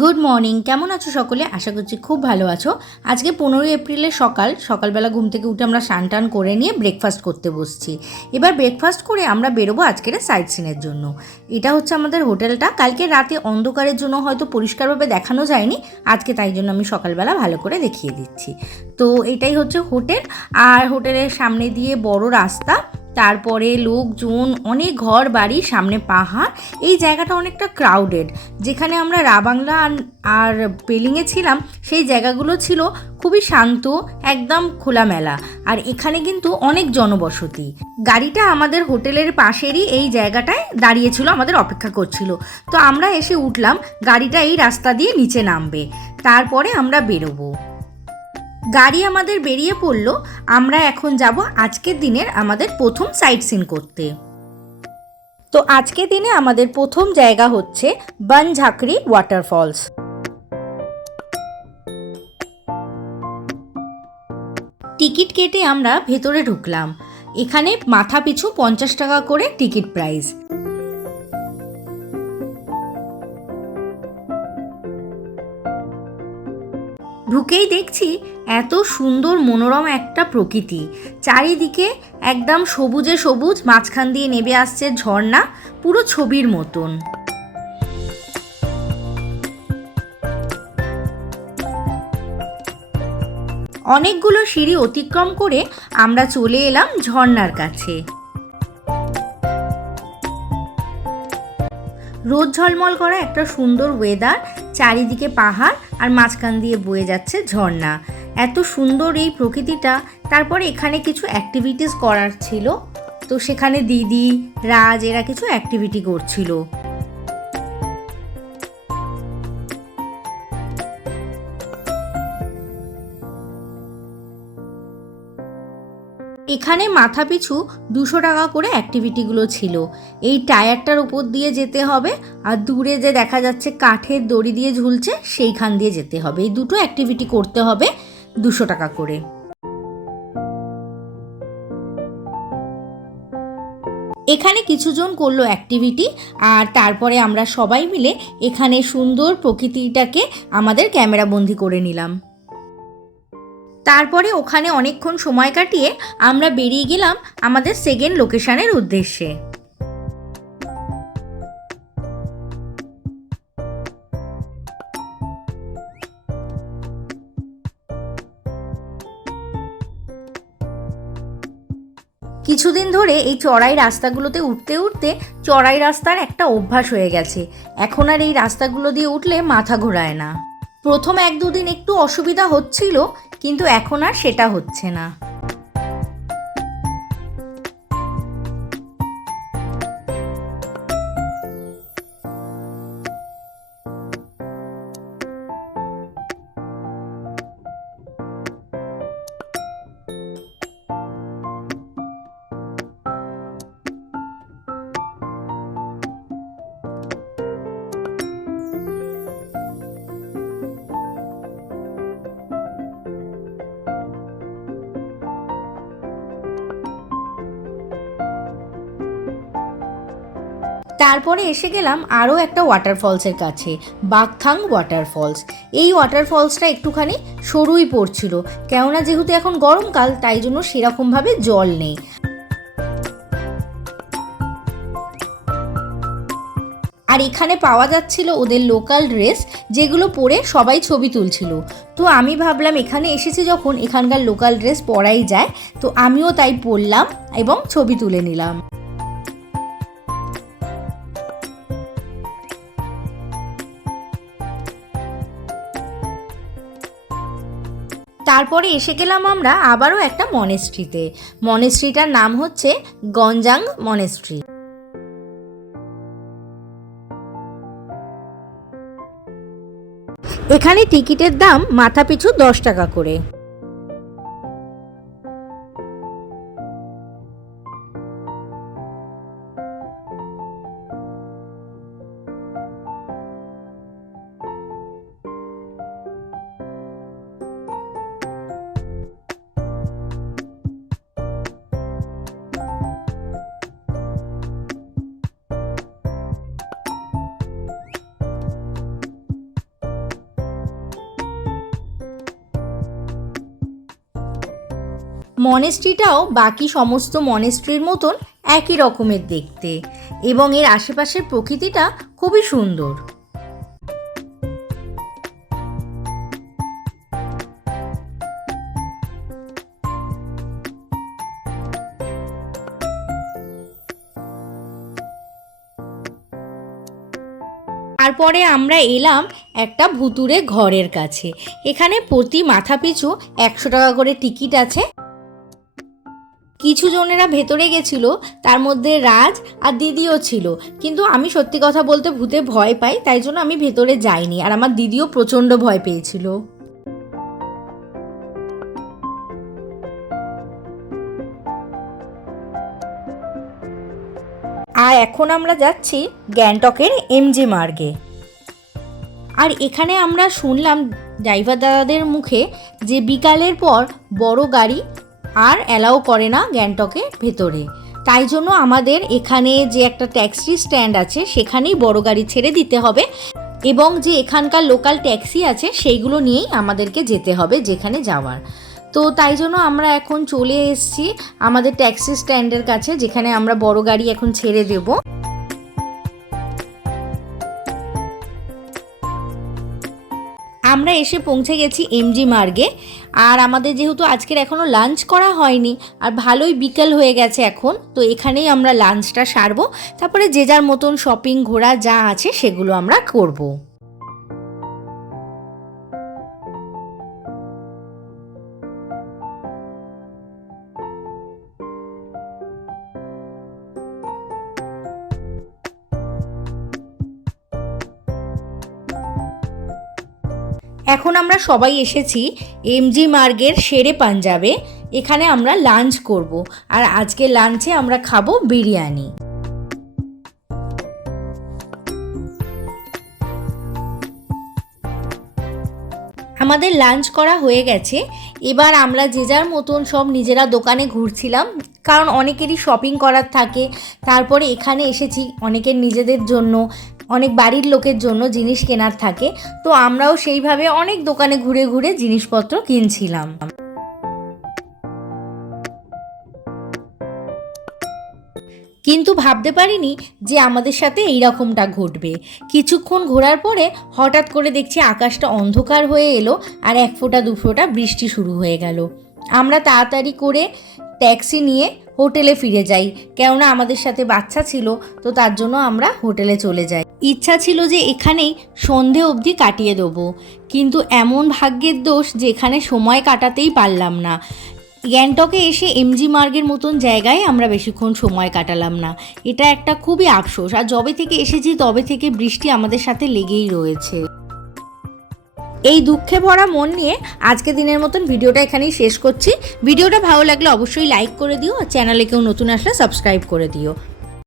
Good morning কেমন আছো সকলে? আশা করছি খুব ভালো আছো। আজকে পনেরোই এপ্রিলের সকাল। সকালবেলা ঘুম থেকে উঠে আমরা স্নান টান করে নিয়ে ব্রেকফাস্ট করতে বসছি। এবার ব্রেকফাস্ট করে আমরা বেরোবো আজকের সাইট সিনের জন্য। এটা হচ্ছে আমাদের হোটেলটা। কালকে রাতে অন্ধকারের জন্য হয়তো পরিষ্কারভাবে দেখানো যায়নি। আজকে তাই জন্য আমি সকালবেলা ভালো করে দেখিয়ে দিচ্ছি। তো এটাই হচ্ছে হোটেল। আর হোটেলের সামনে দিয়ে বড় রাস্তা। তারপরে লোকজন, অনেক ঘর বাড়ি, সামনে পাহাড়। এই জায়গাটা অনেকটা ক্রাউডেড যেখানে আমরা রাবাংলা আর আর পেলিংয়ে ছিলাম, সেই জায়গাগুলো ছিল খুবই শান্ত, একদম খোলামেলা। আর এখানে কিন্তু অনেক জনবসতি। গাড়িটা আমাদের হোটেলের পাশেরই এই জায়গাটায় দাঁড়িয়েছিল আমাদের অপেক্ষা করছিল। তো আমরা এসে উঠলাম, গাড়িটা এই রাস্তা দিয়ে নিচে নামবে। তারপরে আমরা বেরোবো। গাড়ি আমাদের বেরিয়ে পড়ল, আমরা এখন যাব আজকের দিনের আমাদের প্রথম সাইট সিন করতে। তো আজকের দিনে আমাদের প্রথম জায়গা হচ্ছে বনঝাকরি ওয়াটারফলস টিকিট কেটে আমরা ভেতরে ঢুকলাম। এখানে মাথা পিছু পঞ্চাশ টাকা করে টিকিট প্রাইস। ঢুকেই দেখছি এত সুন্দর মনোরম একটা প্রকৃতি। চারিদিকে একদম সবুজে সবুজ, মাঝখান দিয়ে নেবে আসছে ঝর্ণা, পুরো ছবির মতন। অনেকগুলো সিঁড়ি অতিক্রম করে আমরা চলে এলাম ঝর্ণার কাছে। রোদ ঝলমল করা একটা সুন্দর ওয়েদার চারিদিকে পাহাড় আর মাঝখান দিয়ে বয়ে যাচ্ছে ঝর্ণা। এত সুন্দর এই প্রকৃতিটা। তারপরে এখানে কিছু অ্যাক্টিভিটিস করার ছিল। তো সেখানে দিদি, রাজ এরা কিছু অ্যাক্টিভিটি করছিল। এখানে মাথাপিছু দুশো টাকা করে অ্যাক্টিভিটিগুলো ছিল। এই টায়ারটার উপর দিয়ে যেতে হবে আর দূরে যে দেখা যাচ্ছে কাঠের দড়ি দিয়ে ঝুলছে সেইখান দিয়ে যেতে হবে। এই দুটো অ্যাক্টিভিটি করতে হবে। দুশো টাকা করে। এখানে কিছুজন করল অ্যাক্টিভিটি আর তারপরে আমরা সবাই মিলে এখানে সুন্দর প্রকৃতিটাকে আমাদের ক্যামেরা বন্দি করে নিলাম। তারপরে ওখানে অনেকক্ষণ সময় কাটিয়ে আমরা বেরিয়ে গেলাম আমাদের সেকেন্ড লোকেশনের উদ্দেশ্যে। কিছুদিন ধরে এই চড়াই রাস্তাগুলোতে উঠতে উঠতে চড়াই রাস্তার একটা অভ্যাস হয়ে গেছে। এখন আর এই রাস্তাগুলো দিয়ে উঠলে মাথা ঘোরায় না। প্রথম এক দুদিন একটু অসুবিধা হচ্ছিল, কিন্তু এখন আর সেটা হচ্ছে না। তারপরে এসে গেলাম আরও একটা ওয়াটারফলসের কাছে বাগথাং ওয়াটারফলস এই ওয়াটারফলসটা একটুখানি সরুই পড়ছিল, কেননা যেহেতু এখন গরমকাল, তাই জন্য সেরকমভাবে জল নেই। আর এখানে পাওয়া যাচ্ছিল ওদের লোকাল ড্রেস যেগুলো পরে সবাই ছবি তুলছিল। তো আমি ভাবলাম, এখানে এসেছি যখন, এখানকার লোকাল ড্রেস পরাই যায়। তো আমিও তাই পরলাম এবং ছবি তুলে নিলাম। তারপরে এসে গেলাম আমরা আবারও একটা মনেস্ট্রিতে মনেস্ট্রিটার নাম হচ্ছে গঞ্জাং মনেস্ট্রি এখানে টিকিটের দাম মাথাপিছু দশ টাকা করে। মনেস্ট্রিটাও বাকি সমস্ত মনেস্ট্রির মতন একই রকমের দেখতে এবং এর আশেপাশের প্রকৃতিটা খুবই সুন্দর। তারপরে আমরা এলাম একটা ভুতুরে ঘরের কাছে। এখানে প্রতি মাথা পিছু একশো টাকা করে টিকিট আছে। কিছু জনেরা ভেতরে গেছিল, তার মধ্যে রাজ আর দিদিও ছিল। কিন্তু আমি সত্যি কথা বলতে ভূতে ভয় পাই, তাই জন্য আমি ভেতরে যাইনি আর আমার দিদিও প্রচণ্ড ভয় পেয়েছিল। আর এখন আমরা যাচ্ছি গ্যাংটকের এমজি মার্গে। আর এখানে আমরা শুনলাম ড্রাইভার দাদাদের মুখে যে বিকালের পর বড় গাড়ি আর অ্যালাউ করে না গ্যাংটকের ভেতরে। তাই জন্য আমাদের এখানে যে একটা ট্যাক্সি স্ট্যান্ড আছে, সেখানেই বড় গাড়ি ছেড়ে দিতে হবে এবং যে এখানকার লোকাল ট্যাক্সি আছে, সেইগুলো নিয়েই আমাদেরকে যেতে হবে যেখানে যাওয়ার। তো তাই জন্য আমরা এখন চলে এসেছি আমাদের ট্যাক্সি স্ট্যান্ডের কাছে, যেখানে আমরা বড় গাড়ি এখন ছেড়ে দেব। আমরা এসে পৌঁছে গেছি এমজি মার্গে আর আমাদের যেহেতু আজকের এখনও লাঞ্চ করা হয়নি, আর ভালোই বিকেল হয়ে গেছে এখন, তো এখানেই আমরা লাঞ্চটা সারবো। তারপরে যে যার মতন শপিং ঘোরা যা আছে সেগুলো আমরা করব। এখন আমরা সবাই এসেছি এমজি মার্গের শেরে পাঞ্জাবে। এখানে আমরা লাঞ্চ করব। আর আজকে লাঞ্চে আমরা খাব বিরিয়ানি। আমাদের লাঞ্চ করা হয়ে গেছে। এবার আমরা যে যার মতন সব নিজেরা দোকানে ঘুরছিলাম। কারণ অনেকেরই শপিং করার থাকে। তারপরে এখানে এসেছি অনেকের নিজেদের জন্য। অনেক বাড়ির লোকের জন্য জিনিস কেনার থাকে, তো আমরাও সেইভাবে অনেক দোকানে ঘুরে ঘুরে জিনিসপত্র কিনছিলাম। কিন্তু ভাবতে পারিনি যে আমাদের সাথে এই রকমটা ঘটবে। কিছুক্ষণ ঘোরার পরে হঠাৎ করে দেখছি আকাশটা অন্ধকার হয়ে এলো আর এক ফোঁটা, দু ফোঁটা বৃষ্টি শুরু হয়ে গেল। আমরা তাড়াতাড়ি করে ট্যাক্সি নিয়ে হোটেলে ফিরে যাই, কেননা আমাদের সাথে বাচ্চা ছিল, তো তার জন্য আমরা হোটেলে চলে যাই। ইচ্ছা ছিল যে এখানেই সন্ধে অবধি কাটিয়ে দেবো। কিন্তু এমন ভাগ্যের দোষ যে এখানে সময় কাটাতেই পারলাম না। গ্যাংটকে এসে এমজি মার্গের মতন জায়গায় আমরা বেশিক্ষণ সময় কাটালাম না। এটা একটা খুবই আফসোস। আর যবে থেকে এসেছি, তবে থেকে বৃষ্টি আমাদের সাথে লেগেই রয়েছে। এই দুঃখে ভরা মন নিয়ে আজকে দিনের মতন ভিডিওটা এখানেই শেষ করছি। ভিডিওটা ভালো লাগলে অবশ্যই লাইক করে দিও। আর চ্যানেলে কেউ নতুন আসলে সাবস্ক্রাইব করে দিও।